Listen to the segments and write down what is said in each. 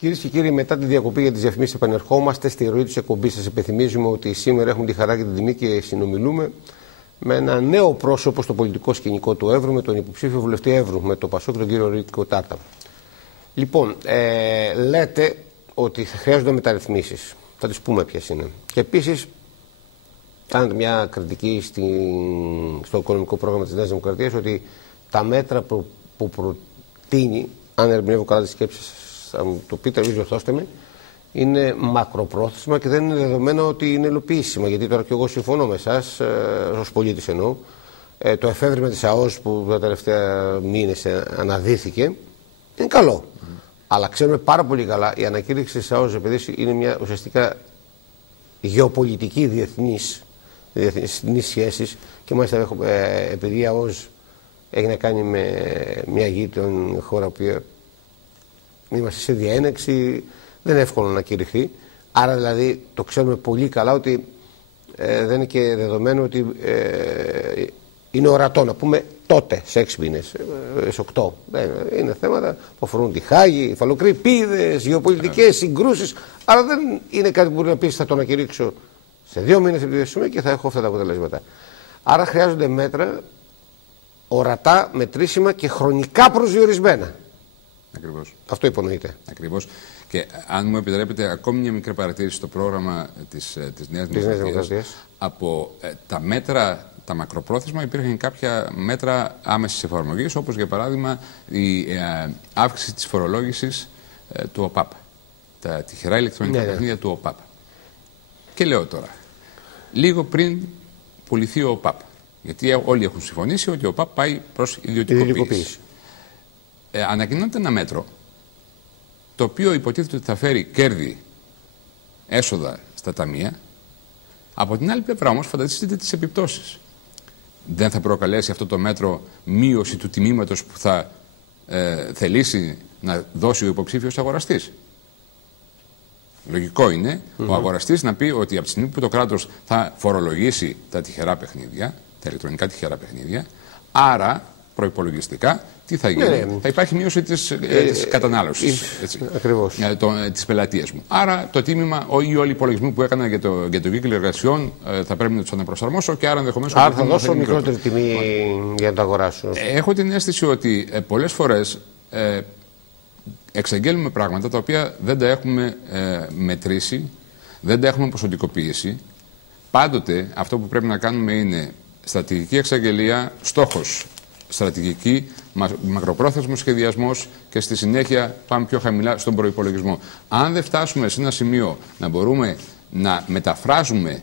Κυρίες και κύριοι, μετά τη διακοπή για τις διαφημίσεις, επανερχόμαστε στη ροή της εκπομπής. Σας υπενθυμίζουμε ότι σήμερα έχουμε τη χαρά και την τιμή και συνομιλούμε με ένα νέο πρόσωπο στο πολιτικό σκηνικό του Εύρου, με τον υποψήφιο βουλευτή Εύρου, με το Πασόκ, τον κύριο Ρίκο Τάρτα. Λοιπόν, λέτε ότι χρειάζονται μεταρρυθμίσεις. Θα τις πούμε ποιες είναι. Και επίσης, κάνετε μια κριτική στο οικονομικό πρόγραμμα της Νέας Δημοκρατίας ότι τα μέτρα που προτείνει, αν ερμηνεύω καλά τις σκέψεις, θα μου το πείτε, μην διορθώστε με, είναι μακροπρόθεσμα και δεν είναι δεδομένο ότι είναι υλοποιήσιμα. Γιατί τώρα και εγώ συμφωνώ με εσάς, ως πολίτης εννοώ, το εφεύρημα της ΑΟΣ που τα τελευταία μήνες αναδύθηκε είναι καλό. Αλλά ξέρουμε πάρα πολύ καλά, η ανακήρυξη της ΑΟΣ, επειδή είναι μια ουσιαστικά γεωπολιτική διεθνής σχέσης και μάλιστα επειδή η ΑΟΣ έχει να κάνει με μια γείτονη χώρα που είμαστε σε διένεξη, δεν είναι εύκολο να κηρυχθεί. Άρα δηλαδή το ξέρουμε πολύ καλά ότι δεν είναι και δεδομένο ότι είναι ορατό να πούμε τότε, σε 6 μήνες, σε 8. Είναι θέματα που αφορούν τη Χάγη, υφαλοκρηπίδες, γεωπολιτικές συγκρούσεις. Άρα δεν είναι κάτι που μπορεί να πει θα το ανακηρύξω σε 2 μήνες επί και θα έχω αυτά τα αποτελέσματα. Άρα χρειάζονται μέτρα ορατά, μετρήσιμα και χρονικά προσδιορισμένα. Ακριβώς. Αυτό υπονοείται. Ακριβώς. Και αν μου επιτρέπετε, ακόμη μια μικρή παρατήρηση στο πρόγραμμα της Νέας Δημοκρατίας. Από τα μέτρα, τα μακροπρόθεσμα, υπήρχαν κάποια μέτρα άμεσης εφαρμογής, όπως για παράδειγμα η αύξηση της φορολόγησης του ΟΠΑΠ. Τα τυχερά ηλεκτρονικά παιχνίδια του ΟΠΑΠ. Και λέω τώρα, λίγο πριν πουληθεί ο ΟΠΑΠ, γιατί όλοι έχουν συμφωνήσει ότι ο ΟΠΑΠ πάει προς ιδιωτικοποίηση. Ανακοινώνεται ένα μέτρο το οποίο υποτίθεται ότι θα φέρει κέρδη, έσοδα στα ταμεία. Από την άλλη πλευρά όμως φανταστείτε τις επιπτώσεις. Δεν θα προκαλέσει αυτό το μέτρο μείωση του τιμήματος που θα θελήσει να δώσει ο υποψήφιος αγοραστής. Λογικό είναι ο αγοραστής να πει ότι από τη στιγμή που το κράτος θα φορολογήσει τα τυχερά παιχνίδια, τα ηλεκτρονικά τυχερά παιχνίδια, άρα προϋπολογιστικά τι θα γίνει, θα υπάρχει μείωση της κατανάλωσης, της πελατείας μου. Άρα το τίμημα ή όλοι οι υπολογισμοί που έκανα για το κύκλο εργασιών θα πρέπει να τους αναπροσαρμόσω και άρα ενδεχομένως. Άρα θα δώσω μικρότερη τιμή για να το αγοράσω. Έχω την αίσθηση ότι πολλές φορές εξαγγέλνουμε πράγματα τα οποία δεν τα έχουμε μετρήσει, δεν τα έχουμε ποσοτικοποιήσει. Πάντοτε αυτό που πρέπει να κάνουμε είναι στρατηγική εξαγγελία, στόχος στρατηγική, μακροπρόθεσμος σχεδιασμός και στη συνέχεια πάμε πιο χαμηλά στον προϋπολογισμό. Αν δεν φτάσουμε σε ένα σημείο να μπορούμε να μεταφράζουμε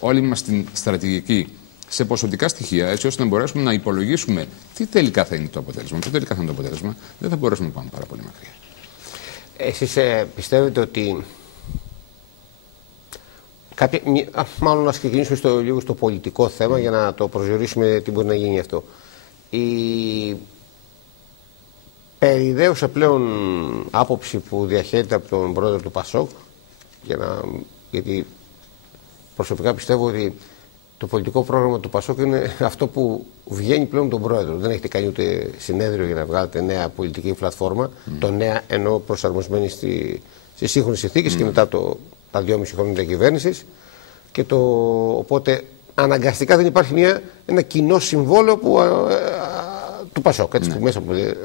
όλη μας την στρατηγική σε ποσοτικά στοιχεία, έτσι ώστε να μπορέσουμε να υπολογίσουμε τι τελικά θα είναι το αποτέλεσμα, δεν θα μπορέσουμε να πάμε πάρα πολύ μακριά. Εσείς πιστεύετε ότι μάλλον να ξεκινήσουμε λίγο στο πολιτικό θέμα για να το προσδιορίσουμε τι μπορεί να γίνει αυτό. Η περιιδέουσα πλέον άποψη που διαχέεται από τον πρόεδρο του Πασόκ, γιατί προσωπικά πιστεύω ότι το πολιτικό πρόγραμμα του Πασόκ είναι αυτό που βγαίνει πλέον τον πρόεδρο. Δεν έχετε κάνει ούτε συνέδριο για να βγάλετε νέα πολιτική πλατφόρμα, το νέα ενώ προσαρμοσμένη στις σύγχρονες συνθήκες και μετά τα 2,5 χρόνια διακυβέρνησης. Οπότε αναγκαστικά δεν υπάρχει ένα κοινό συμβόλαιο του Πασόκ. Έτσι, που μέσα,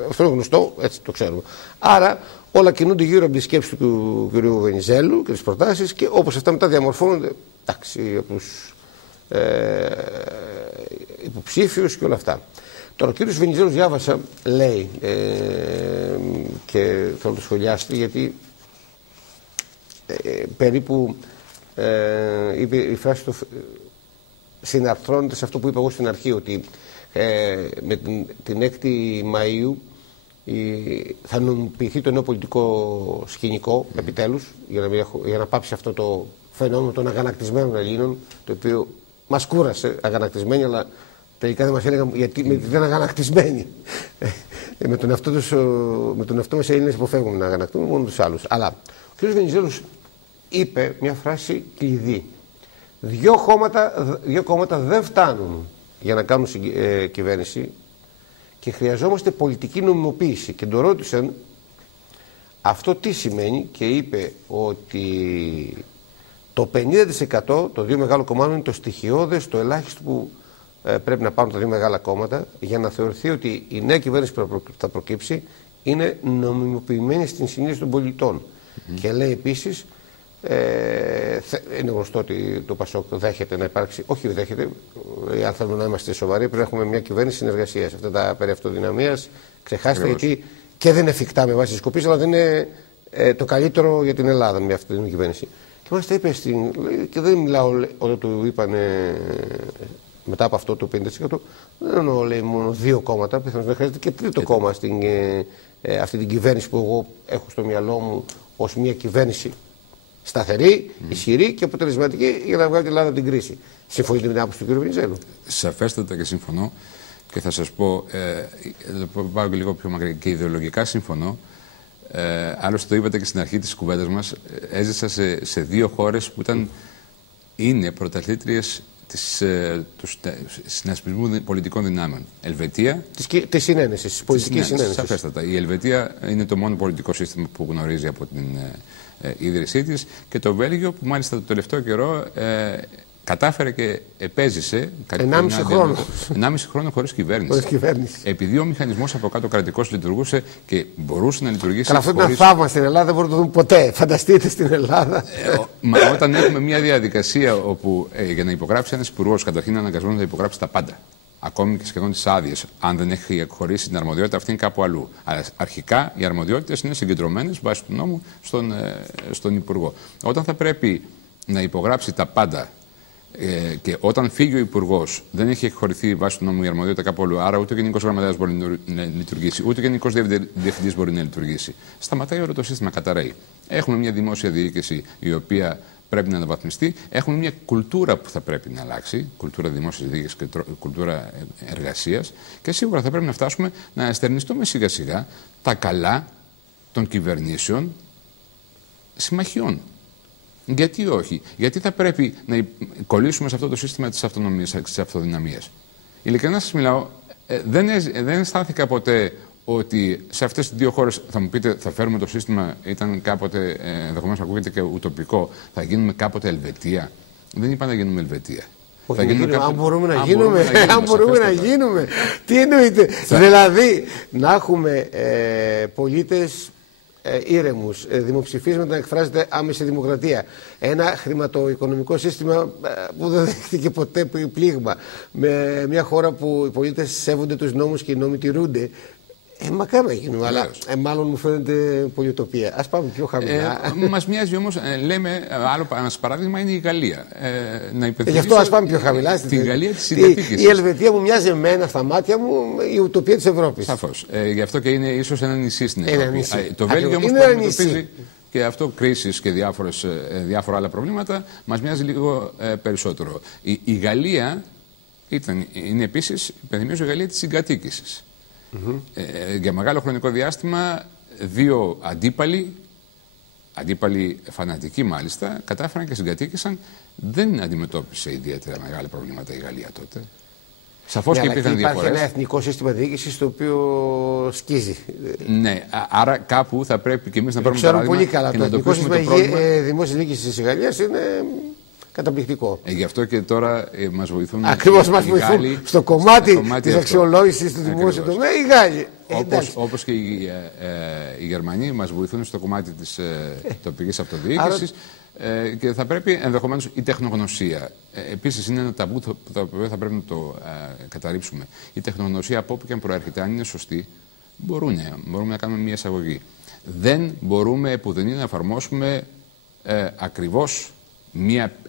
αυτό είναι γνωστό, έτσι το ξέρουμε. Άρα όλα κινούνται γύρω από τη σκέψη του κ. Βενιζέλου και τις προτάσεις και όπως αυτά μετά διαμορφώνονται από τους υποψήφιους και όλα αυτά. Τώρα ο κ. Βενιζέλος διάβασα, λέει, και θέλω να το σχολιάσετε γιατί περίπου είπε η φράση του συναρθρώνεται σε αυτό που είπα εγώ στην αρχή, ότι με την 6η Μαΐου θα νομιμοποιηθεί το νέο πολιτικό σκηνικό επιτέλους για να πάψει αυτό το φαινόμενο των αγανακτισμένων Ελλήνων, το οποίο μας κούρασε αγανακτισμένοι, αλλά τελικά δεν μας έλεγαν γιατί δεν είναι αγανακτισμένοι. Με τον εαυτό μας οι Έλληνες υποφεύγουμε να αγανακτούμε, μόνο τους άλλους. Αλλά ο κ. Βενιζέλος είπε μια φράση κλειδί. Δύο κόμματα δεν φτάνουν για να κάνουν κυβέρνηση και χρειαζόμαστε πολιτική νομιμοποίηση. Και τον ρώτησαν Αυτό τι σημαίνει? Και είπε ότι το 50%, το δύο μεγάλο κομμάτι, είναι το στοιχειώδες, το ελάχιστο που πρέπει να πάρουν τα δύο μεγάλα κόμματα για να θεωρηθεί ότι η νέα κυβέρνηση που θα προκύψει είναι νομιμοποιημένη στην συνείδηση των πολιτών. Και λέει επίσης, είναι γνωστό ότι το ΠΑΣΟΚ δέχεται να υπάρξει, όχι δέχεται, αν θέλουμε να είμαστε σοβαροί, πρέπει να έχουμε μια κυβέρνηση συνεργασίας. Αυτά τα περί αυτοδυναμίας ξεχάστε, γιατί και δεν είναι εφικτά με βάση τις κοπίες, αλλά δεν είναι το καλύτερο για την Ελλάδα με αυτή την κυβέρνηση. Και μάλιστα είπε, και δεν μιλάω όταν του είπανε μετά από αυτό το 50%, δεν εννοώ, λέει, μόνο δύο κόμματα, πιθανώς δεν χρειάζεται και τρίτο κόμμα στην αυτή την κυβέρνηση που εγώ έχω στο μυαλό μου ως μια κυβέρνηση σταθερή, ισχυρή και αποτελεσματική για να βγάλει την Ελλάδα από την κρίση. Συμφωνείτε με την άποψη του κ. Βενιζέλου? Σαφέστατα και συμφωνώ. Και θα σας πω, πάω και λίγο πιο μακριά, και ιδεολογικά συμφωνώ. Άλλωστε το είπατε και στην αρχή της κουβέντας μας, έζησα σε δύο χώρες που είναι πρωταθλήτριες του συνασπισμού πολιτικών δυνάμεων. Ελβετία. Τη συνένεση, τη πολιτική συνένεση. Σαφέστατα. Η Ελβετία είναι το μόνο πολιτικό σύστημα που γνωρίζει από την ίδρυσή της, και το Βέλγιο, που μάλιστα το τελευταίο καιρό κατάφερε και επέζησε 1,5 χρόνο χωρίς κυβέρνηση. Επειδή ο μηχανισμός από κάτω κρατικός λειτουργούσε και μπορούσε να λειτουργήσει. Καλά, αυτό είναι ένα θαύμα στην Ελλάδα, δεν μπορούμε να το δούμε ποτέ. Φανταστείτε στην Ελλάδα. Μα όταν έχουμε μια διαδικασία όπου για να υπογράψει ένας υπουργός, καταρχήν είναι αναγκασμένος να υπογράψει τα πάντα. Ακόμη και σχεδόν τις άδειες. Αν δεν έχει εκχωρήσει την αρμοδιότητα, αυτή είναι κάπου αλλού. Αλλά αρχικά οι αρμοδιότητες είναι συγκεντρωμένες βάσει του νόμου στον Υπουργό. Όταν θα πρέπει να υπογράψει τα πάντα, και όταν φύγει ο Υπουργός, δεν έχει εκχωρηθεί βάσει του νόμου η αρμοδιότητα κάπου αλλού, άρα ούτε ο Γενικός Γραμματέας μπορεί να λειτουργήσει, ούτε ο Γενικός Διευθυντής μπορεί να λειτουργήσει. Σταματάει όλο το σύστημα, καταραίει. Έχουμε μια δημόσια διοίκηση η οποία πρέπει να αναβαθμιστεί. Έχουμε μια κουλτούρα που θα πρέπει να αλλάξει, κουλτούρα δημόσιας διοίκησης και κουλτούρα εργασίας, και σίγουρα θα πρέπει να φτάσουμε να εστερνιστούμε σιγά σιγά τα καλά των κυβερνήσεων συμμαχιών. Γιατί όχι? Γιατί θα πρέπει να κολλήσουμε σε αυτό το σύστημα της αυτονομίας, της αυτοδυναμίας? Ειλικρινά σας μιλάω, δεν αισθάνθηκα ποτέ ότι σε αυτές τις δύο χώρες, θα μου πείτε, θα φέρουμε το σύστημα, ήταν κάποτε, ενδεχομένως ακούγεται και ουτοπικό, θα γίνουμε κάποτε Ελβετία. Δεν είπα να γίνουμε Ελβετία. Αν μπορούμε να γίνουμε, αν μπορούμε να γίνουμε. Τι εννοείτε? Δηλαδή, να έχουμε πολίτες ήρεμους, δημοψηφίσματα να εκφράζεται άμεση δημοκρατία, ένα χρηματοοικονομικό σύστημα που δεν δέχτηκε ποτέ πλήγμα, με μια χώρα που οι πολίτες σέβονται τους νόμους και οι νόμοι τηρούνται. Μακάρι να γίνουμε, αλλά μάλλον μου φαίνεται πολιοτοπία. Ας πάμε πιο χαμηλά. Μας μοιάζει όμως, λέμε, άλλο ένας παράδειγμα είναι η Γαλλία. Γι' αυτό ας πάμε πιο χαμηλά. Την Γαλλία της συγκατοίκησης. Η Ελβετία μου μοιάζει εμένα στα μάτια μου η ουτοπία της Ευρώπης. Σαφώς. Γι' αυτό και είναι ίσως ένα νησί στην Ευρώπη. Το Βέλγιο όμως που αντιμετωπίζει και αυτό κρίσεις και διάφορα άλλα προβλήματα, μας μοιάζει λίγο περισσότερο. Η Γαλλία είναι επίσης, υπενθυμίζω, η Γαλλία της συγκατοίκησης. Για μεγάλο χρονικό διάστημα δύο αντίπαλοι φανατικοί μάλιστα, κατάφεραν και συγκατοίκησαν. Δεν αντιμετώπισε ιδιαίτερα μεγάλα προβλήματα η Γαλλία τότε. Σαφώς και υπήρχαν διαφορές. Υπάρχει ένα εθνικό σύστημα διοίκησης το οποίο σκίζει. Ναι, άρα κάπου θα πρέπει και εμείς να πάρουμε παράδειγμα. Πολύ καλά. Το εθνικό σύστημα δημόσιας διοίκησης της Γαλλίας είναι καταπληκτικό. Γι' αυτό και τώρα μας βοηθούν. Ακριβώς μας βοηθούν στο κομμάτι της αξιολόγησης του δημόσιου τομέα οι Γάλλοι. Όπως και οι Γερμανοί μας βοηθούν στο κομμάτι της τοπικής αυτοδιοίκησης. Και θα πρέπει ενδεχομένως η τεχνογνωσία. Επίσης είναι ένα ταμπού το οποίο θα πρέπει να το καταρρύψουμε. Η τεχνογνωσία, από όπου και αν προέρχεται, αν είναι σωστή, μπορούμε να κάνουμε μια εισαγωγή. Δεν μπορούμε επουδενή να εφαρμόσουμε ακριβώς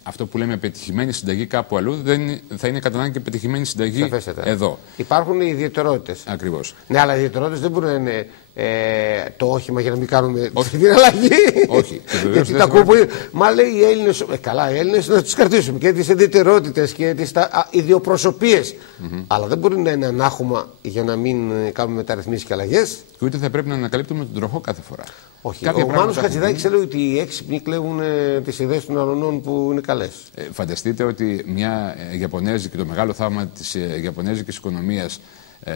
αυτό που λέμε πετυχημένη συνταγή κάπου αλλού, δεν θα είναι κατά ανάγκη και πετυχημένη συνταγή Σαφέστατα. Εδώ. Υπάρχουν οι ιδιαιτερότητες. Ακριβώς. Ναι, αλλά οι ιδιαιτερότητες δεν μπορούν να είναι το όχημα για να μην κάνουμε την αλλαγή. Όχι. Γιατί τα μα λέει οι Έλληνες, καλά, οι Έλληνες να τους κρατήσουμε και τις ιδιαιτερότητες και τις ιδιοπροσωπίες. Αλλά δεν μπορεί να είναι ανάχωμα για να μην κάνουμε μεταρρυθμίσεις και αλλαγές. Και ούτε θα πρέπει να ανακαλύπτουμε τον τροχό κάθε φορά. Όχι. Ο Μάνος Χατζηδάκης λέει ότι οι έξυπνοι κλέβουν τις ιδέες των αλλωνών που είναι καλές. Φανταστείτε ότι μια Ιαπωνέζικη, το μεγάλο θαύμα της Ιαπωνέζικης οικονομίας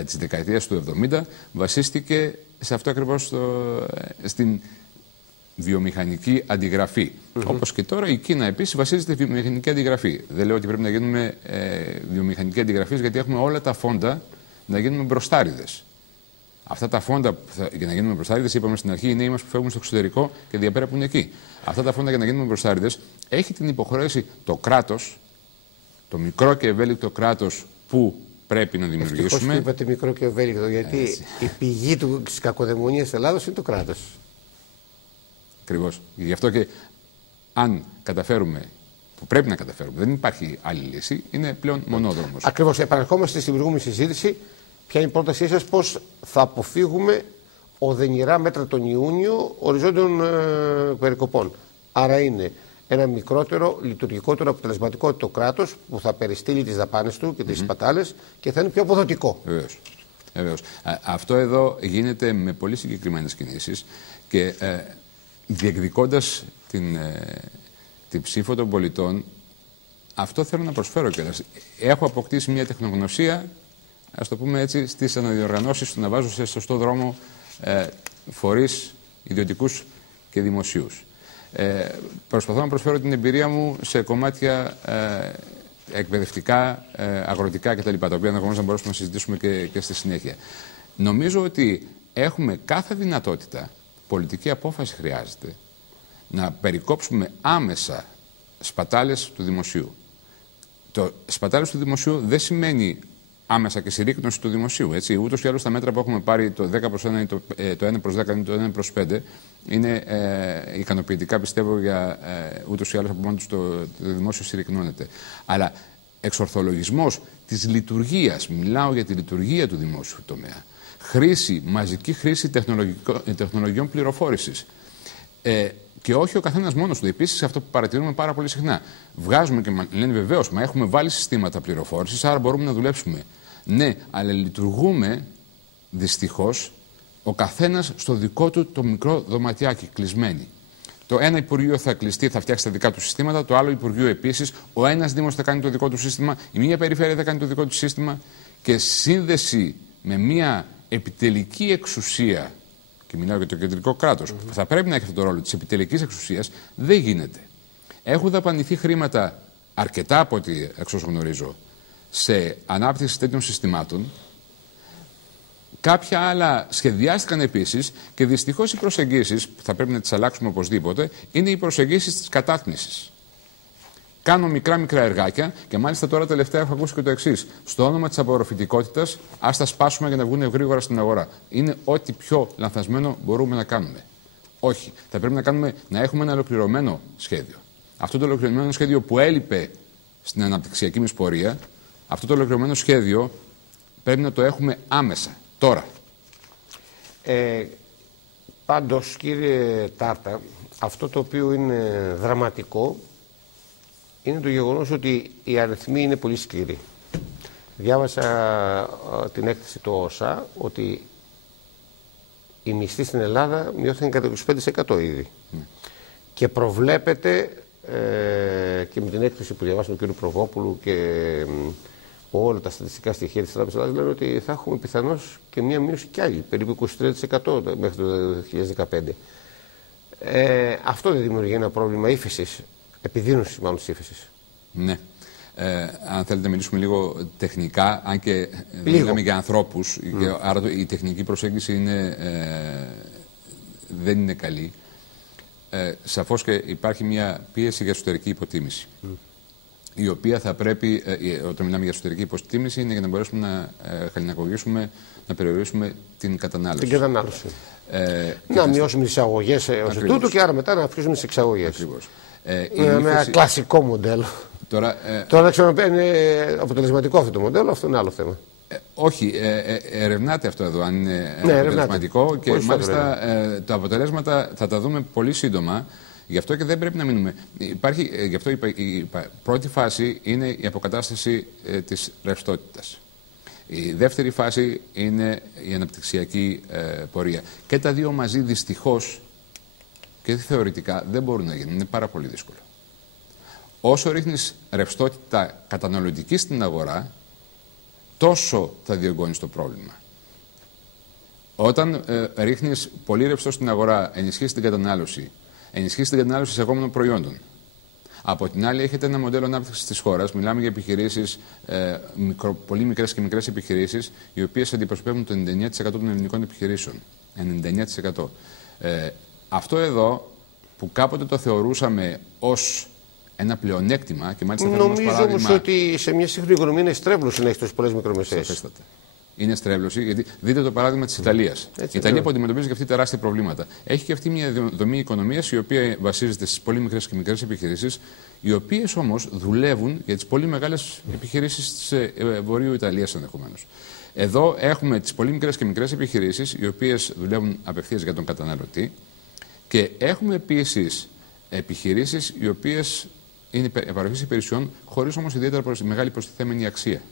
της δεκαετίας του 70 βασίστηκε σε αυτό ακριβώς, στην βιομηχανική αντιγραφή. Όπως και τώρα η Κίνα επίσης βασίζεται στη βιομηχανική αντιγραφή. Δεν λέω ότι πρέπει να γίνουμε βιομηχανική αντιγραφή, γιατί έχουμε όλα τα φόντα να γίνουμε μπροστάριδες. Αυτά τα φόντα για να γίνουμε μπροστάριδες, είπαμε στην αρχή, οι νέοι μας που φεύγουν στο εξωτερικό και διαπέραπουν εκεί. Αυτά τα φόντα για να γίνουμε μπροστάριδες έχει την υποχρέωση το κράτος, το μικρό και ευέλικτο κράτος που πρέπει να δημιουργήσουμε. Ευτυχώς που είπατε μικρό και ευέλικτο, γιατί η πηγή της κακοδαιμονίας της Ελλάδος είναι το κράτος. Ακριβώς. Γι' αυτό και αν καταφέρουμε, που πρέπει να καταφέρουμε, δεν υπάρχει άλλη λύση, είναι πλέον μονόδρομος. Ακριβώς. Επαναρχόμαστε στην προηγούμενη συζήτηση. Ποια είναι η πρότασή σας, πώς θα αποφύγουμε οδυνηρά μέτρα τον Ιούνιο οριζόντιων περικοπών? Άρα είναι ένα μικρότερο, λειτουργικότερο, αποτελεσματικό κράτος που θα περιστείλει τις δαπάνες του και τις σπατάλες και θα είναι πιο αποδοτικό. Βεβαίως. Αυτό εδώ γίνεται με πολύ συγκεκριμένες κινήσεις και διεκδικώντας την ψήφο των πολιτών, αυτό θέλω να προσφέρω κιόλας. Έχω αποκτήσει μια τεχνογνωσία, ας το πούμε έτσι, στις αναδιοργανώσεις του να βάζω σε σωστό δρόμο φορείς ιδιωτικούς και δημοσίους. Προσπαθώ να προσφέρω την εμπειρία μου σε κομμάτια εκπαιδευτικά, αγροτικά κτλ. Τα οποία ενδεχομένως να μπορέσουμε να συζητήσουμε και στη συνέχεια. Νομίζω ότι έχουμε κάθε δυνατότητα, πολιτική απόφαση χρειάζεται, να περικόψουμε άμεσα σπατάλες του δημοσίου. Το σπατάλες του δημοσίου δεν σημαίνει άμεσα και συρρίκνωση του δημοσίου. Έτσι. Ούτως ή άλλως τα μέτρα που έχουμε πάρει, το 10/1 ή το 1/10 ή το 1/5, είναι ικανοποιητικά, πιστεύω, για ούτως ή άλλως από μόνο τους το δημόσιο συρρικνώνεται. Αλλά εξορθολογισμός της λειτουργίας, μιλάω για τη λειτουργία του δημόσιου τομέα, μαζική χρήση τεχνολογιών πληροφόρησης, και όχι ο καθένας μόνος του. Επίσης, αυτό που παρατηρούμε πάρα πολύ συχνά. Βγάζουμε και λένε βεβαίως, μα έχουμε βάλει συστήματα πληροφόρησης, άρα μπορούμε να δουλέψουμε. Ναι, αλλά λειτουργούμε δυστυχώς ο καθένας στο δικό του το μικρό δωματιάκι, κλεισμένοι. Το ένα Υπουργείο θα κλειστεί, θα φτιάξει τα δικά του συστήματα, το άλλο Υπουργείο επίσης. Ο ένας Δήμος θα κάνει το δικό του σύστημα, η μία περιφέρεια θα κάνει το δικό του σύστημα και σύνδεση με μια επιτελική εξουσία. Και μιλάω για το κεντρικό κράτος, που θα πρέπει να έχει αυτό το ρόλο της επιτελικής εξουσίας, δεν γίνεται. Έχουν δαπανηθεί χρήματα, αρκετά από ό,τι εξ όσων γνωρίζω, σε ανάπτυξη τέτοιων συστημάτων. Κάποια άλλα σχεδιάστηκαν επίσης και δυστυχώς οι προσεγγίσεις, που θα πρέπει να τις αλλάξουμε οπωσδήποτε, είναι οι προσεγγίσεις της κατάτμισης. Κάνω μικρά εργάκια και μάλιστα τώρα τελευταία έχω ακούσει και το εξής. Στο όνομα της απορροφητικότητας, ας τα σπάσουμε για να βγουν γρήγορα στην αγορά. Είναι ό,τι πιο λανθασμένο μπορούμε να κάνουμε. Όχι. Θα πρέπει να έχουμε ένα ολοκληρωμένο σχέδιο. Αυτό το ολοκληρωμένο σχέδιο που έλειπε στην αναπτυξιακή μας πορεία, αυτό το ολοκληρωμένο σχέδιο πρέπει να το έχουμε άμεσα, τώρα. Πάντως, κύριε Τάρτα, αυτό το οποίο είναι δραματικό είναι το γεγονός ότι οι αριθμοί είναι πολύ σκληροί. Διάβασα την έκθεση του ΩΣΑ ότι οι μισθοί στην Ελλάδα μειώθηκαν κατά 25% ήδη. Και προβλέπεται και με την έκθεση που διαβάσαμε του κ. Προβόπουλου και όλα τα στατιστικά στοιχεία της Τράπεζας Ελλάδας λένε ότι θα έχουμε πιθανώς και μία μείωση κι άλλη, περίπου 23% μέχρι το 2015. Αυτό δεν δημιουργεί ένα πρόβλημα ύφεσης, επιδείνωσης μάλλον της ύφεσης? Ναι. Αν θέλετε να μιλήσουμε λίγο τεχνικά, αν και μιλάμε για ανθρώπους, άρα η τεχνική προσέγγιση δεν είναι καλή. Σαφώς και υπάρχει μια πίεση για εσωτερική υποτίμηση. Η οποία θα πρέπει, όταν μιλάμε για εσωτερική υποτίμηση, είναι για να μπορέσουμε να χαλινακωγήσουμε, να περιορίσουμε την κατανάλωση. Την κατανάλωση. Να μειώσουμε τις εισαγωγές ως τούτου και άρα μετά να αυξήσουμε τις εξαγωγές. Ακριβώς. Είναι ένα κλασικό μοντέλο. Τώρα δεν ξέρω αν είναι αποτελεσματικό αυτό το μοντέλο, αυτό είναι άλλο θέμα. Όχι, ερευνάται αυτό εδώ, αν είναι αποτελεσματικό και μάλιστα τα αποτελέσματα θα τα δούμε πολύ σύντομα. Γι' αυτό και δεν πρέπει να μείνουμε. Γι' αυτό η πρώτη φάση είναι η αποκατάσταση της ρευστότητας. Η δεύτερη φάση είναι η αναπτυξιακή πορεία. Και τα δύο μαζί δυστυχώς και θεωρητικά δεν μπορούν να γίνουν. Είναι πάρα πολύ δύσκολο. Όσο ρίχνεις ρευστότητα καταναλωτική στην αγορά, τόσο θα διωγγώνεις το πρόβλημα. Όταν ρίχνεις πολύ ρευστό στην αγορά, ενισχύσεις την κατανάλωση, ενισχύσει την κατανάλωση εισαγόμενων προϊόντων. Από την άλλη, έχετε ένα μοντέλο ανάπτυξης της χώρας. Μιλάμε για επιχειρήσεις, πολύ μικρές και μικρές επιχειρήσεις, οι οποίες αντιπροσωπεύουν το 99% των ελληνικών επιχειρήσεων. 99%. Αυτό εδώ που κάποτε το θεωρούσαμε ως ένα πλεονέκτημα και μάλιστα νομίζω όμως ότι σε μια σύγχρονη οικονομία είναι στρέβλωση να έχει τόσες πολλές μικρομεσαίες. Σαφέστατα. Είναι στρέβλωση, γιατί δείτε το παράδειγμα της Ιταλίας. Η Ιταλία που αντιμετωπίζει και αυτή τεράστια προβλήματα. Έχει και αυτή μια δομή οικονομίας η οποία βασίζεται στις πολύ μικρές και μικρές επιχειρήσεις, οι οποίες όμως δουλεύουν για τις πολύ μεγάλες επιχειρήσεις της Βορείου Ιταλίας ενδεχομένως. Εδώ έχουμε τις πολύ μικρές και μικρές επιχειρήσεις, οι οποίες δουλεύουν απευθείας για τον καταναλωτή, και έχουμε επίσης επιχειρήσεις οι οποίες είναι παροχής υπηρεσιών, χωρίς όμως ιδιαίτερα μεγάλη προστιθέμενη αξία.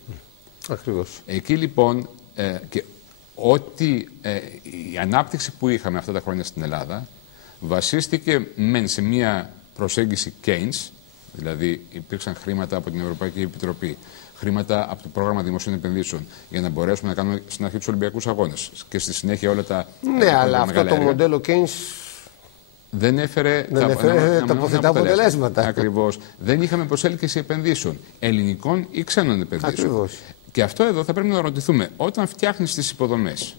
Ακριβώς. Εκεί λοιπόν και η ανάπτυξη που είχαμε αυτά τα χρόνια στην Ελλάδα βασίστηκε μεν σε μια προσέγγιση Keynes, δηλαδή υπήρξαν χρήματα από την Ευρωπαϊκή Επιτροπή, χρήματα από το πρόγραμμα δημοσίων επενδύσεων για να μπορέσουμε να κάνουμε στην αρχή τους Ολυμπιακούς Αγώνες και στη συνέχεια όλα τα. Ναι, αλλά αυτό το μοντέλο Keynes δεν έφερε τα αποθετά αποτελέσματα. Ακριβώς. Δεν είχαμε προσέλκυση επενδύσεων, ελληνικών ή ξένων επενδύσεων. Ακριβώς. Και αυτό εδώ θα πρέπει να ρωτηθούμε. Όταν φτιάχνεις τις υποδομές,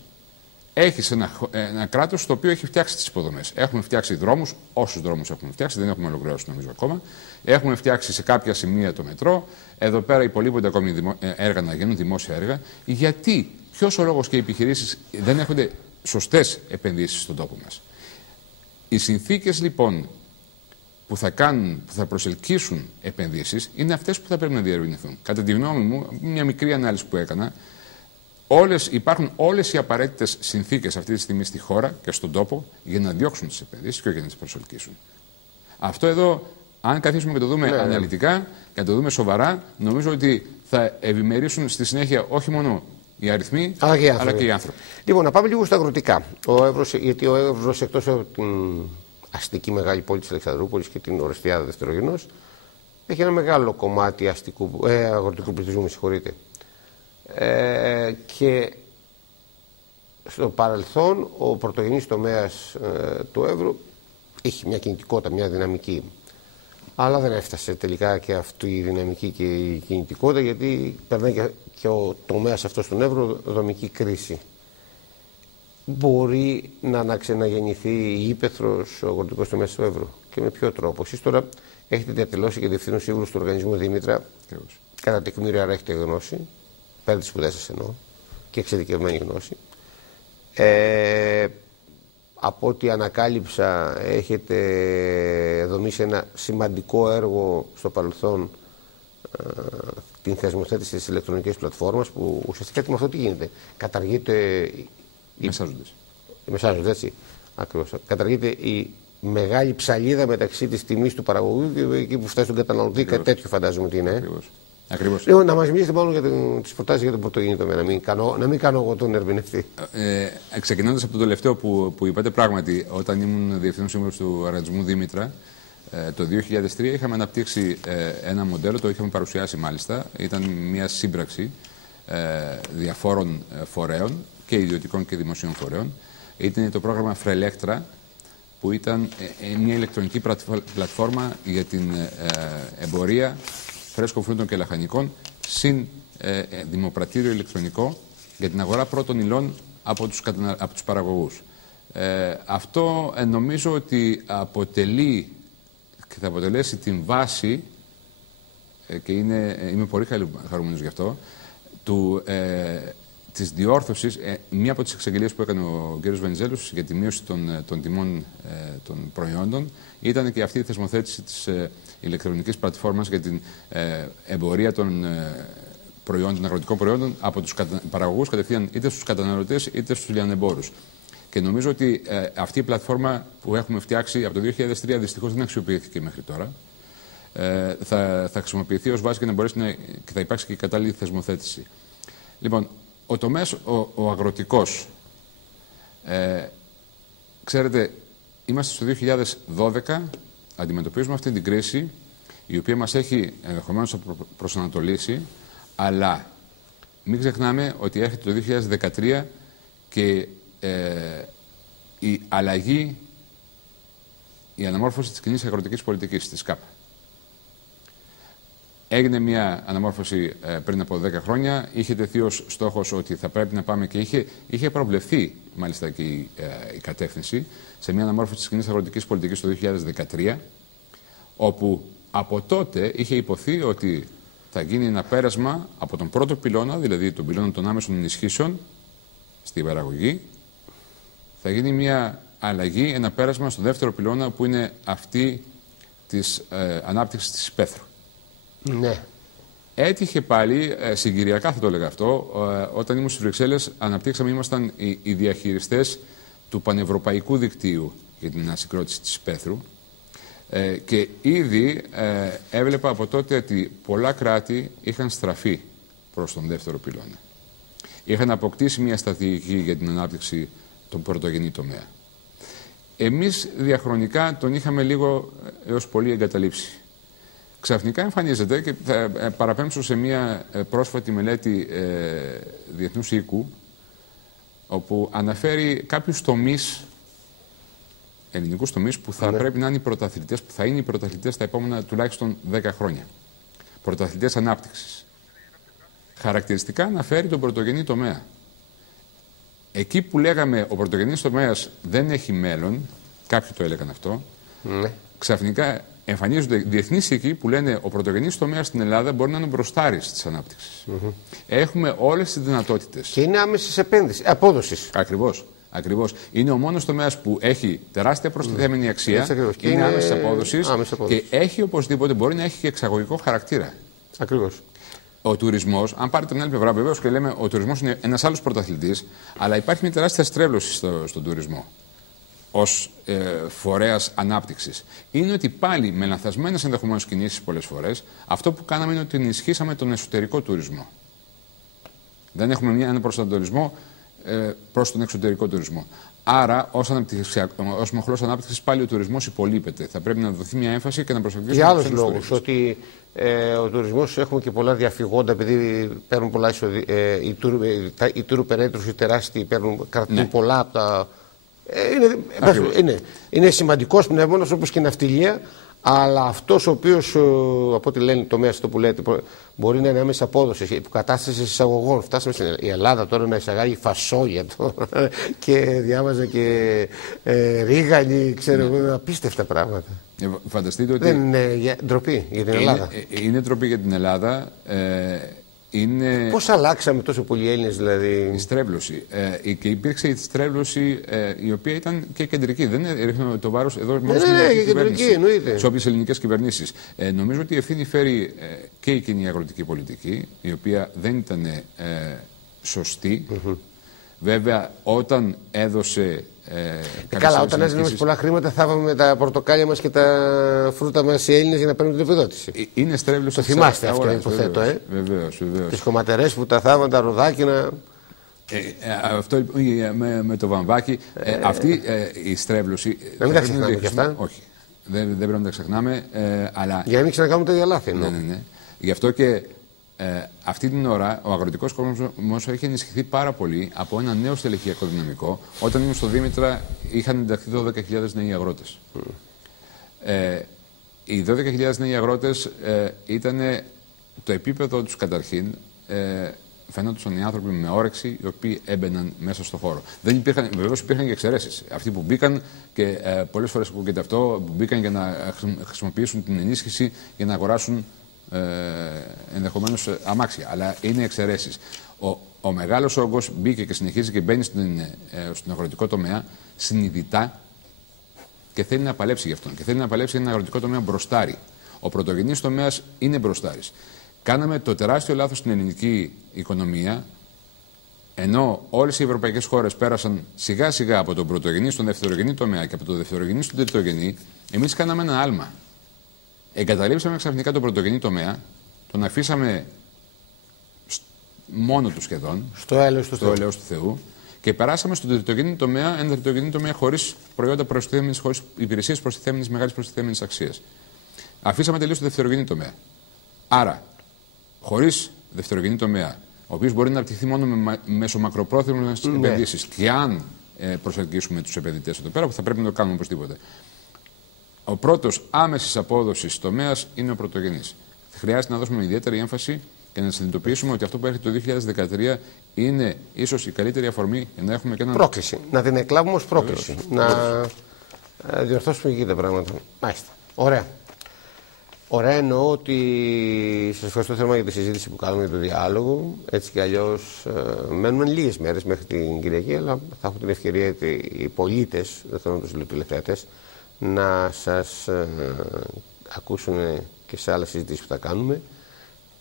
έχεις ένα κράτος το οποίο έχει φτιάξει τις υποδομές. Έχουμε φτιάξει δρόμους, όσους δρόμους έχουμε φτιάξει, δεν έχουμε ολοκληρώσει νομίζω ακόμα. Έχουμε φτιάξει σε κάποια σημεία το μετρό. Εδώ πέρα υπολείπονται ακόμη έργα να γίνουν, δημόσια έργα. Γιατί, ποιος ο λόγος και οι επιχειρήσεις δεν έχονται σωστές επενδύσεις στον τόπο μας. Οι συνθήκες λοιπόν που θα προσελκύσουν επενδύσεις είναι αυτές που θα πρέπει να διερευνηθούν. Κατά τη γνώμη μου, μια μικρή ανάλυση που έκανα, υπάρχουν όλες οι απαραίτητες συνθήκες αυτή τη στιγμή στη χώρα και στον τόπο για να διώξουν τις επενδύσεις και όχι για να τις προσελκύσουν. Αυτό εδώ, αν καθίσουμε και το δούμε αναλυτικά και να το δούμε σοβαρά, νομίζω ότι θα ευημερήσουν στη συνέχεια όχι μόνο οι αριθμοί, αλλά και οι άνθρωποι. Λοιπόν, να πάμε λίγο στα αγροτικά. Γιατί ο Εύρος, εκτός από την αστική μεγάλη πόλη της Αλεξανδρούπολης και την Ορεστιάδα δευτερογενώς, έχει ένα μεγάλο κομμάτι αγροτικού πληθυσμού, με συγχωρείτε. Και στο παρελθόν ο πρωτογενής τομέας του Εύρου είχε μια κινητικότητα, μια δυναμική. Αλλά δεν έφτασε τελικά και αυτή η δυναμική και η κινητικότητα, γιατί περνάει και ο τομέας αυτός στον Εύρο δομική κρίση. Μπορεί να ξαναγεννηθεί η ύπαιθρος, ο αγροτικός τομέας του Εύρου, και με ποιο τρόπο? Εσείς τώρα έχετε διατελώσει και διευθύνων σύμβουλος του οργανισμού Δήμητρα, κατά τεκμήριο, άρα έχετε γνώση, πέρα τις σπουδές σας εννοώ, και εξειδικευμένη γνώση. Από ό,τι ανακάλυψα, έχετε δομήσει ένα σημαντικό έργο στο παρελθόν, την θεσμοθέτηση της ηλεκτρονικής πλατφόρμας, που ουσιαστικά με αυτό τι γίνεται? Καταργείται. Μεσάζονται, έτσι. Ακριβώς. Καταργείται η μεγάλη ψαλίδα μεταξύ της τιμής του παραγωγού και εκεί που φτάσει στον καταναλωτή. Κάτι τέτοιο φαντάζομαι ότι είναι. Ακριβώς. Λοιπόν, να μας μιλήσετε μάλλον για τις προτάσεις για τον πρωτογενή τομέα, να μην κάνω εγώ τον ερμηνευτή. Ξεκινώντας από το τελευταίο που είπατε, πράγματι, όταν ήμουν διευθύνων σύμβουλος του οργανισμού Δήμητρα, το 2003 είχαμε αναπτύξει ένα μοντέλο, το είχαμε παρουσιάσει μάλιστα. Ήταν μια σύμπραξη διαφόρων φορέων, και ιδιωτικών και δημοσίων φορέων. Ήταν το πρόγραμμα Frelektra, που ήταν μια ηλεκτρονική πλατφόρμα για την εμπορία φρέσκων φρούτων και λαχανικών, συν δημοπρατήριο ηλεκτρονικό για την αγορά πρώτων υλών από τους παραγωγούς. Αυτό νομίζω ότι αποτελεί και θα αποτελέσει την βάση, και είμαι πολύ χαρούμενος γι' αυτό, της διόρθωσης. Μία από τις εξαγγελίες που έκανε ο κ. Βενιζέλος για τη μείωση των τιμών των προϊόντων ήταν και αυτή η θεσμοθέτηση της ηλεκτρονικής πλατφόρμας για την εμπορία των προϊόντων, αγροτικών προϊόντων από τους παραγωγούς κατευθείαν είτε στους καταναλωτές είτε στους λιανεμπόρους. Και νομίζω ότι αυτή η πλατφόρμα που έχουμε φτιάξει από το 2003 δυστυχώς δεν αξιοποιήθηκε μέχρι τώρα. Θα χρησιμοποιηθεί ως βάση και να μπορέσει και θα υπάρξει και η κατάλληλη θεσμοθέτηση. Λοιπόν, ο τομέας ο αγροτικός, ξέρετε, είμαστε στο 2012, αντιμετωπίζουμε αυτή την κρίση, η οποία μας έχει ενδεχομένως προσανατολίσει, αλλά μην ξεχνάμε ότι έρχεται το 2013 και η αλλαγή η αναμόρφωση της κοινής αγροτικής πολιτικής, της ΚΑΠ. Έγινε μια αναμόρφωση πριν από 10 χρόνια. Είχε τεθεί ως στόχος ότι θα πρέπει να πάμε και είχε προβλεφθεί μάλιστα και η κατεύθυνση σε μια αναμόρφωση της κοινής αγροτικής πολιτικής το 2013, όπου από τότε είχε υποθεί ότι θα γίνει ένα πέρασμα από τον πρώτο πυλώνα, δηλαδή τον πυλώνα των άμεσων ενισχύσεων στην παραγωγή, θα γίνει μια αλλαγή, ένα πέρασμα στο δεύτερο πυλώνα που είναι αυτή της ανάπτυξης της υπαίθρου. Ναι. Έτυχε πάλι, συγκυριακά θα το έλεγα αυτό, όταν ήμουν στις Βρυξέλλες, ήμασταν οι διαχειριστές του πανευρωπαϊκού δικτύου για την ανασυγκρότηση της υπαίθρου και ήδη έβλεπα από τότε ότι πολλά κράτη είχαν στραφεί προς τον δεύτερο πυλώνα. Είχαν αποκτήσει μια στρατηγική για την ανάπτυξη των πρωτογενή τομέα. Εμείς διαχρονικά τον είχαμε λίγο έως πολύ εγκαταλείψει. Ξαφνικά εμφανίζεται και θα παραπέμψω σε μια πρόσφατη μελέτη Διεθνούς Οίκου, όπου αναφέρει κάποιους τομείς, ελληνικούς τομείς, που θα πρέπει να είναι οι πρωταθλητές, που θα είναι οι πρωταθλητές τα επόμενα τουλάχιστον 10 χρόνια. Πρωταθλητές ανάπτυξης. Χαρακτηριστικά αναφέρει τον πρωτογενή τομέα. Εκεί που λέγαμε ο πρωτογενής τομέας δεν έχει μέλλον, κάποιοι το έλεγαν αυτό, ξαφνικά εμφανίζονται διεθνείς οίκοι που λένε ο πρωτογενής τομέας στην Ελλάδα μπορεί να είναι μπροστάρης της ανάπτυξης. Έχουμε όλες τις δυνατότητες. Και είναι άμεσης απόδοσης. Ακριβώς. Είναι ο μόνος τομέας που έχει τεράστια προστιθέμενη αξία, είναι άμεσης απόδοσης και έχει οπωσδήποτε, μπορεί να έχει και εξαγωγικό χαρακτήρα. Ακριβώς. Ο τουρισμός, αν πάρετε την άλλη πλευρά, βεβαίως και λέμε ο τουρισμός είναι ένας άλλος πρωταθλητής, αλλά υπάρχει μια τεράστια στρέβλωση στον τουρισμό ως φορέας ανάπτυξης. Είναι ότι πάλι με λανθασμένες ενδεχομένως κινήσεις πολλές φορές, αυτό που κάναμε είναι ότι ενισχύσαμε τον εσωτερικό τουρισμό. Δεν έχουμε έναν προσανατολισμό προς τον εξωτερικό τουρισμό. Άρα, ως μοχλός ανάπτυξης, πάλι ο τουρισμός υπολείπεται. Θα πρέπει να δοθεί μια έμφαση και να προσελκύσουμε. Για άλλους λόγους. Ότι ο τουρισμός έχουμε και πολλά διαφυγόντα, επειδή παίρνουν πολλά οι tour operators, οι τεράστιοι, κρατούν πολλά από τα. Είναι σημαντικός πνεύμονας όπως και η ναυτιλία, αλλά αυτός ο οποίος, από ό,τι λένε το μέσο που λέτε, μπορεί να είναι άμεση απόδοση, υποκατάσταση εισαγωγών. Φτάσαμε στην Ελλάδα τώρα να εισαγάγει φασόλια τώρα, και διάβαζα και ρίγανη, ξέρω εγώ, απίστευτα πράγματα. Φανταστείτε ότι. Δεν είναι ντροπή για την Ελλάδα. Είναι ντροπή για την Ελλάδα. Πώς αλλάξαμε τόσο πολλοί Έλληνες, δηλαδή. Η στρέβλωση. Και υπήρξε η στρέβλωση η οποία ήταν και κεντρική. Δεν ρίχνω το βάρος εδώ μόνο στην κεντρική, εννοείται. Στις όποιες ελληνικές κυβερνήσεις. Νομίζω ότι η ευθύνη φέρει και η κοινή αγροτική πολιτική, η οποία δεν ήταν σωστή. Βέβαια, όταν έδωσε. Καλά, όταν έζηναμε πολλά χρήματα, θάβαμε τα πορτοκάλια μας και τα φρούτα μας οι Έλληνες για να παίρνουν την επιδότηση. Είναι στρέβλωση. Το θυμάστε αυτό, υποθέτω. Βεβαίως. Τις κομματερές που τα θάβαν, τα ροδάκινα. Αυτό με το βαμβάκι. Αυτή η στρέβλωση. Να μην τα ξεχνάμε και αυτά. Όχι. Δεν πρέπει να τα ξεχνάμε. Αλλά... Για να μην ξανακάνουμε τα ίδια λάθη. Ναι. Γι' αυτό και αυτή την ώρα ο αγροτικός κόσμος έχει ενισχυθεί πάρα πολύ από ένα νέο στελεχειακό δυναμικό. Όταν ήμουν στο Δήμητρα είχαν ενταχθεί 12.000 νέοι αγρότες. Οι 12.000 νέοι αγρότες ήταν το επίπεδο τους καταρχήν. Φαίνονταν οι άνθρωποι με όρεξη, οι οποίοι έμπαιναν μέσα στο χώρο. Βεβαίως υπήρχαν και εξαιρέσεις. Αυτοί που μπήκαν, και πολλές φορές ακούγεται αυτό, που μπήκαν για να χρησιμοποιήσουν την ενίσχυση για να αγοράσουν ενδεχομένως αμάξια. Αλλά είναι εξαιρέσεις. Ο μεγάλος όγκος μπήκε και συνεχίζει και μπαίνει στον αγροτικό τομέα συνειδητά και θέλει να παλέψει γι' αυτόν. Και θέλει να παλέψει ένα αγροτικό τομέα μπροστάρι. Ο πρωτογενής τομέας είναι μπροστάρις. Κάναμε το τεράστιο λάθος στην ελληνική οικονομία, ενώ όλες οι ευρωπαϊκές χώρες πέρασαν σιγά σιγά από τον πρωτογενή στον δευτερογενή τομέα και από τον δευτερογενή στον τριτογενή, εμείς κάναμε ένα άλμα. Εγκαταλείψαμε ξαφνικά τον πρωτογενή τομέα, τον αφήσαμε μόνο του σχεδόν, στο έλεος του Θεού, και περάσαμε στον τριτογενή τομέα, ένα τριτογενή τομέα χωρίς προϊόντα προστιθέμενης, χωρίς υπηρεσίες προστιθέμενης, μεγάλης προστιθέμενης αξίας. Αφήσαμε τελείως το δευτερογενή τομέα. Άρα, χωρίς δευτερογενή τομέα, ο οποίος μπορεί να αναπτυχθεί μόνο μέσω μακροπρόθεσμες επενδύσεις, και αν προσελκύσουμε τους επενδυτές εδώ πέρα, που θα πρέπει να το κάνουμε οπωσδήποτε, ο πρώτος άμεσης απόδοσης τομέας είναι ο πρωτογενής. Χρειάζεται να δώσουμε ιδιαίτερη έμφαση και να συνειδητοποιήσουμε ότι αυτό που έρχεται το 2013 είναι ίσως η καλύτερη αφορμή για να έχουμε και έναν. Πρόκληση. Να την εκλάβουμε ως πρόκληση. Να διορθώσουμε εκεί τα πράγματα. Μάλιστα. Ωραία. Ωραία, εννοώ ότι σας ευχαριστώ θερμά για τη συζήτηση που κάνουμε για το διάλογο. Έτσι κι αλλιώς μένουμε λίγες μέρες μέχρι την Κυριακή, αλλά θα έχω την ευκαιρία οι πολίτες, δεν θέλω να τους λέω τηλεθεατές, να σας ακούσουν και σε άλλες συζητήσεις που θα κάνουμε.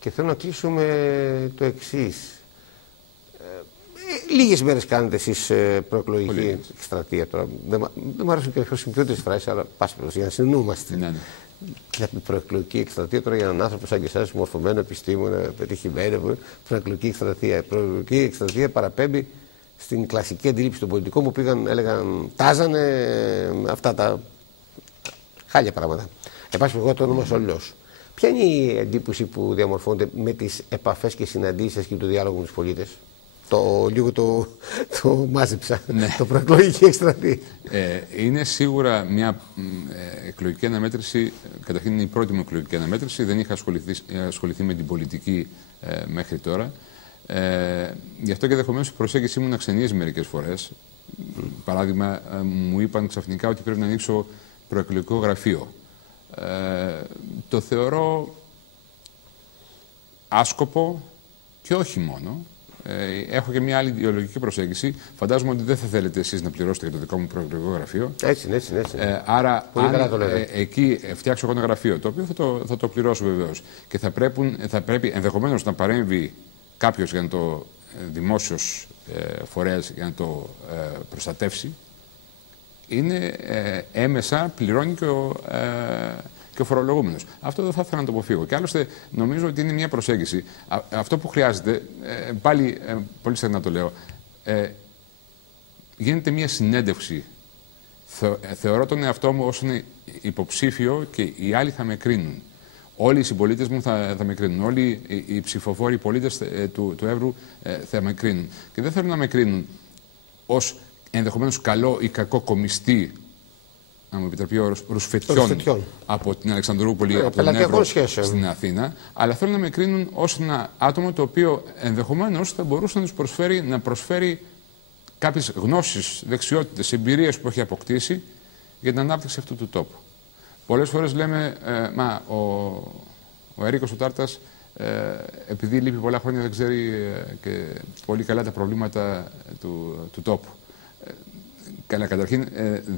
Και θέλω να κλείσουμε το εξής. Λίγες μέρες κάνετε εσείς προεκλογική εκστρατεία τώρα. Δεν μου αρέσουν και να χρησιμοποιώ τις φράσεις, αλλά πάση περιπτώσει για να συνεννοούμαστε. Ναι. Η προεκλογική εκστρατεία τώρα για έναν άνθρωπο σαν και εσάς, μορφωμένο επιστήμονα, πετυχημένο, προεκλογική εκστρατεία. Η προεκλογική εκστρατεία παραπέμπει στην κλασική αντίληψη των πολιτικών που πήγαν, έλεγαν, τάζανε αυτά τα χάλια πράγματα. Επάσχε εγώ το όνομα Σολός. Ποια είναι η εντύπωση που διαμορφώνεται με τις επαφές και συναντήσεις και το διάλογο με τους πολίτες? Λίγο το μάζεψα, ναι. Το προεκλογική εκστρατεία. Είναι σίγουρα μια εκλογική αναμέτρηση. Καταρχήν είναι η πρώτη μου εκλογική αναμέτρηση. Δεν είχα ασχοληθεί με την πολιτική μέχρι τώρα. Γι' αυτό και ενδεχομένως η προσέγγιση μου να ξενίζει μερικές φορές. Παράδειγμα, μου είπαν ξαφνικά ότι πρέπει να ανοίξω προεκλογικό γραφείο. Το θεωρώ άσκοπο και όχι μόνο. Έχω και μια άλλη ιδεολογική προσέγγιση. Φαντάζομαι ότι δεν θα θέλετε εσείς να πληρώσετε για το δικό μου προεκλογικό γραφείο. Έτσι. Άρα, πολύ καλά το εκεί φτιάξω εγώ ένα γραφείο, το οποίο θα το πληρώσω βεβαίως. Και θα πρέπει ενδεχομένως να παρέμβει κάποιος για να το δημόσιος φορέας για να το προστατεύσει. Είναι έμεσα πληρώνει και ο φορολογούμενος. Αυτό δεν θα ήθελα να το αποφύγω. Και άλλωστε νομίζω ότι είναι μια προσέγγιση. Αυτό που χρειάζεται, πάλι πολύ συχνά το λέω, γίνεται μια συνέντευξη. Θεωρώ τον εαυτό μου ως υποψήφιο και οι άλλοι θα με κρίνουν. Όλοι οι συμπολίτες μου θα με κρίνουν. Όλοι οι ψηφοφόροι πολίτες του Εύρου θα με κρίνουν. Και δεν θέλουν να με κρίνουν ως ενδεχομένως καλό ή κακό κομιστή, να μου επιτραπεί ο όρος, ρουσφετιών από την Αλεξανδρούπολη, από τον Εύρο στην Αθήνα, αλλά θέλουν να με κρίνουν ως ένα άτομο το οποίο ενδεχομένως θα μπορούσε να προσφέρει κάποιες γνώσεις, δεξιότητες, εμπειρίες που έχει αποκτήσει για την ανάπτυξη αυτού του τόπου. Πολλές φορές λέμε, ο Ερίκος ο Τάρτας, επειδή λείπει πολλά χρόνια, δεν ξέρει και πολύ καλά τα προβλήματα του τόπου. Καλά, καταρχήν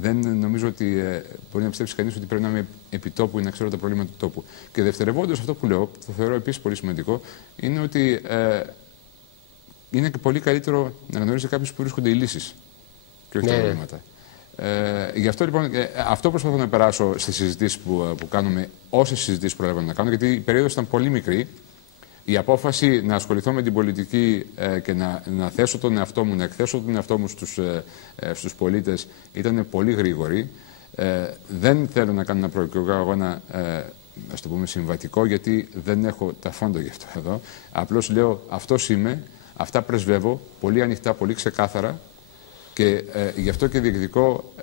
δεν νομίζω ότι μπορεί να πιστέψει κανείς ότι πρέπει να είμαι επιτόπου ή να ξέρω τα προβλήματα του τόπου. Και δευτερευόντως, αυτό που λέω, το θεωρώ επίσης πολύ σημαντικό, είναι ότι είναι και πολύ καλύτερο να γνωρίζει κάποιους που βρίσκονται οι λύσεις και όχι τα προβλήματα. Γι' αυτό λοιπόν, αυτό προσπαθώ να περάσω στις συζητήσεις που κάνουμε, όσες συζητήσεις προλάβαμε να κάνω, γιατί η περίοδος ήταν πολύ μικρή. Η απόφαση να ασχοληθώ με την πολιτική και να θέσω τον εαυτό μου, να εκθέσω τον εαυτό μου στους πολίτες ήταν πολύ γρήγορη. Δεν θέλω να κάνω ένα προεκλογικό αγώνα, ας το πούμε, συμβατικό, γιατί δεν έχω τα φόντα γι' αυτό εδώ. Απλώς λέω, αυτός είμαι, αυτά πρεσβεύω, πολύ ανοιχτά, πολύ ξεκάθαρα και γι' αυτό και διεκδικώ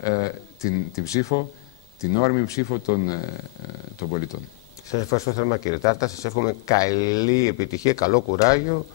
την ψήφο, την όριμη ψήφο των πολιτών. Σας ευχαριστώ θερμά, κύριε Τάρτα. Σας εύχομαι καλή επιτυχία, καλό κουράγιο